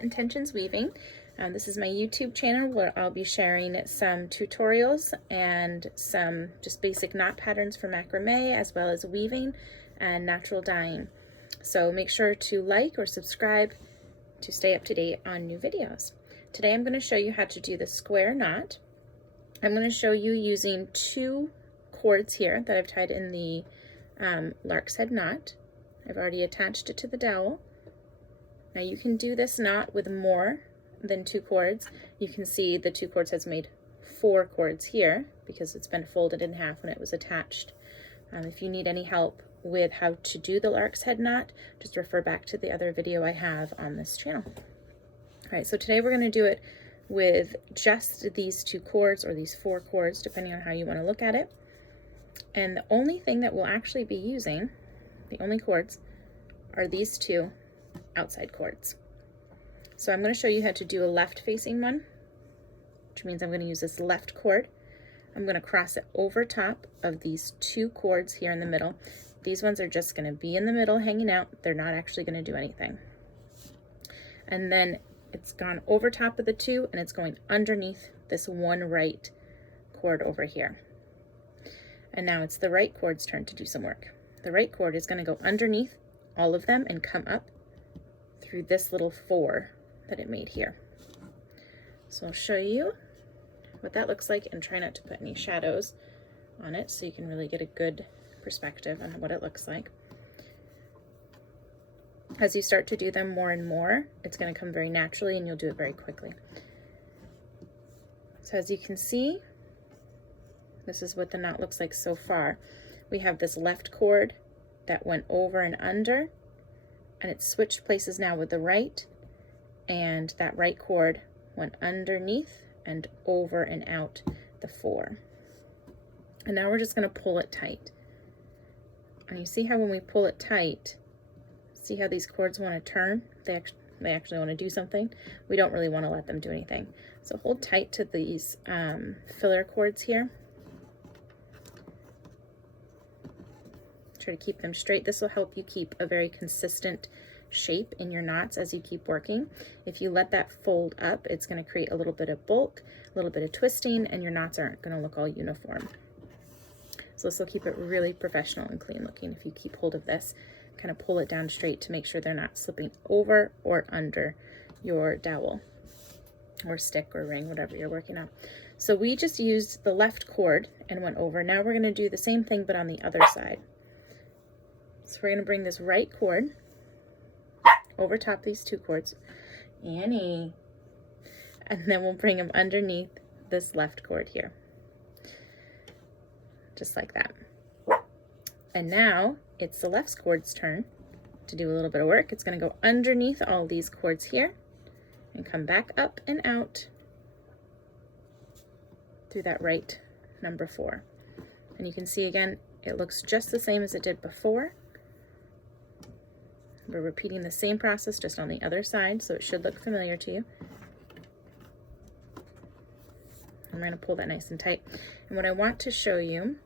Intentions Weaving. This is my YouTube channel where I'll be sharing some tutorials and some just basic knot patterns for macrame, as well as weaving and natural dyeing. So make sure to like or subscribe to stay up to date on new videos. Today I'm going to show you how to do the square knot. I'm going to show you using 2 cords here that I've tied in the lark's head knot. I've already attached it to the dowel. Now you can do this knot with more than 2 cords. You can see the 2 cords has made 4 cords here because it's been folded in half when it was attached. If you need any help with how to do the lark's head knot, just refer back to the other video I have on this channel. All right, so today we're going to do it with just these 2 cords, or these 4 cords, depending on how you want to look at it. And the only thing that we'll actually be using, the only cords, are these 2 outside cords. So I'm going to show you how to do a left facing one, which means I'm going to use this left cord. I'm going to cross it over top of these 2 cords here in the middle. These ones are just going to be in the middle hanging out. They're not actually going to do anything. And then it's gone over top of the 2 and it's going underneath this one right cord over here. And now it's the right cord's turn to do some work. The right cord is going to go underneath all of them and come up through this little 4 that it made here. So I'll show you what that looks like and try not to put any shadows on it so you can really get a good perspective on what it looks like. As you start to do them more and more, it's going to come very naturally and you'll do it very quickly. So as you can see, this is what the knot looks like so far. We have this left cord that went over and under, and it's switched places now with the right, and that right cord went underneath and over and out the 4. And now we're just going to pull it tight. And you see how when we pull it tight, see how these cords want to turn? They actually want to do something. We don't really want to let them do anything. So hold tight to these filler cords here. Try to keep them straight. This will help you keep a very consistent shape in your knots as you keep working. If you let that fold up, it's going to create a little bit of bulk, a little bit of twisting, and your knots aren't going to look all uniform. So this will keep it really professional and clean looking if you keep hold of this. Kind of pull it down straight to make sure they're not slipping over or under your dowel or stick or ring, whatever you're working on. So we just used the left cord and went over. Now we're going to do the same thing but on the other side. So we're going to bring this right cord over top these 2 cords, Annie, and then we'll bring them underneath this left cord here, just like that. And now it's the left cord's turn to do a little bit of work. It's going to go underneath all these cords here and come back up and out through that right number 4. And you can see again, it looks just the same as it did before. We're repeating the same process just on the other side, so it should look familiar to you. I'm going to pull that nice and tight. And what I want to show you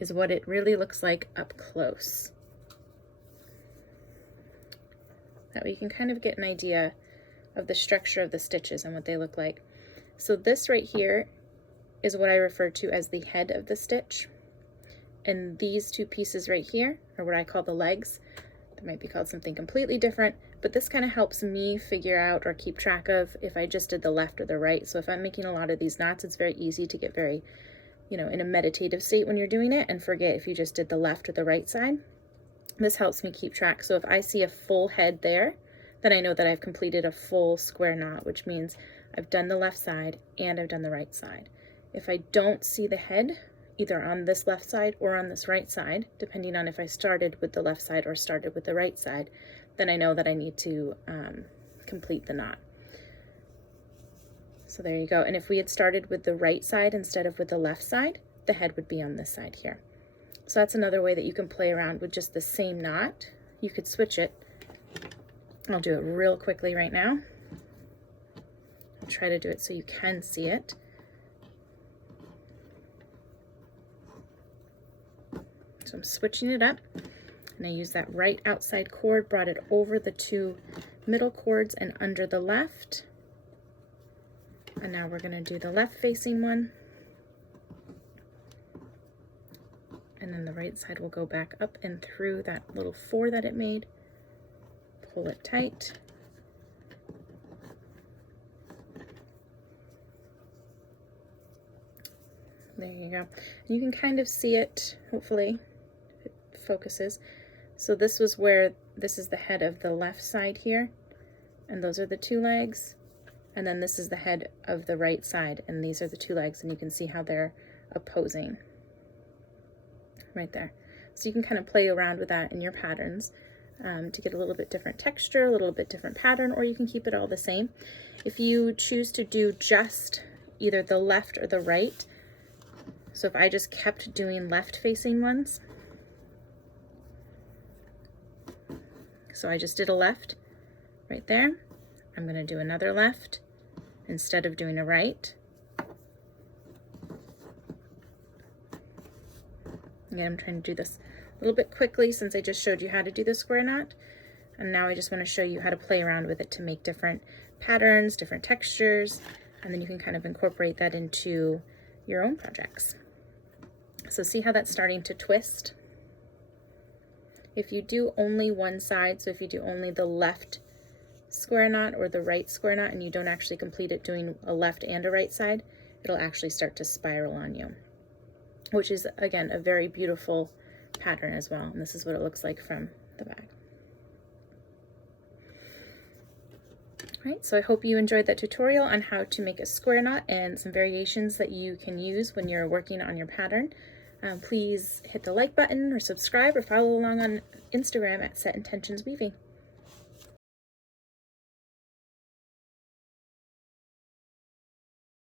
is what it really looks like up close. That way you can kind of get an idea of the structure of the stitches and what they look like. So this right here is what I refer to as the head of the stitch. And these 2 pieces right here are what I call the legs. They might be called something completely different, but this kind of helps me figure out or keep track of if I just did the left or the right. So if I'm making a lot of these knots, it's very easy to get very, in a meditative state when you're doing it and forget if you just did the left or the right side. This helps me keep track. So if I see a full head there, then I know that I've completed a full square knot, which means I've done the left side and I've done the right side. If I don't see the head, either on this left side or on this right side, depending on if I started with the left side or started with the right side, then I know that I need to complete the knot. So there you go. And if we had started with the right side instead of with the left side, the head would be on this side here. So that's another way that you can play around with just the same knot. You could switch it. I'll do it real quickly right now. I'll try to do it so you can see it. So I'm switching it up, and I used that right outside cord, brought it over the 2 middle cords and under the left. And now we're going to do the left facing one. And then the right side will go back up and through that little 4 that it made. Pull it tight. There you go. You can kind of see it, hopefully, if it focuses. So this was where, this is the head of the left side here, and those are the 2 legs. And then this is the head of the right side, and these are the 2 legs, and you can see how they're opposing right there. So you can kind of play around with that in your patterns to get a little bit different texture, a little bit different pattern, or you can keep it all the same. If you choose to do just either the left or the right, so if I just kept doing left facing ones, so I just did a left right there, I'm going to do another left instead of doing a right. Again, I'm trying to do this a little bit quickly since I just showed you how to do the square knot. And now I just want to show you how to play around with it to make different patterns, different textures, and then you can kind of incorporate that into your own projects. So see how that's starting to twist? If you do only one side, so if you do only the left square knot or the right square knot and you don't actually complete it doing a left and a right side, it'll actually start to spiral on you, which is, again, a very beautiful pattern as well. And this is what it looks like from the back. All right, so I hope you enjoyed that tutorial on how to make a square knot and some variations that you can use when you're working on your pattern. Please hit the like button or subscribe or follow along on Instagram at Set Intentions Weaving.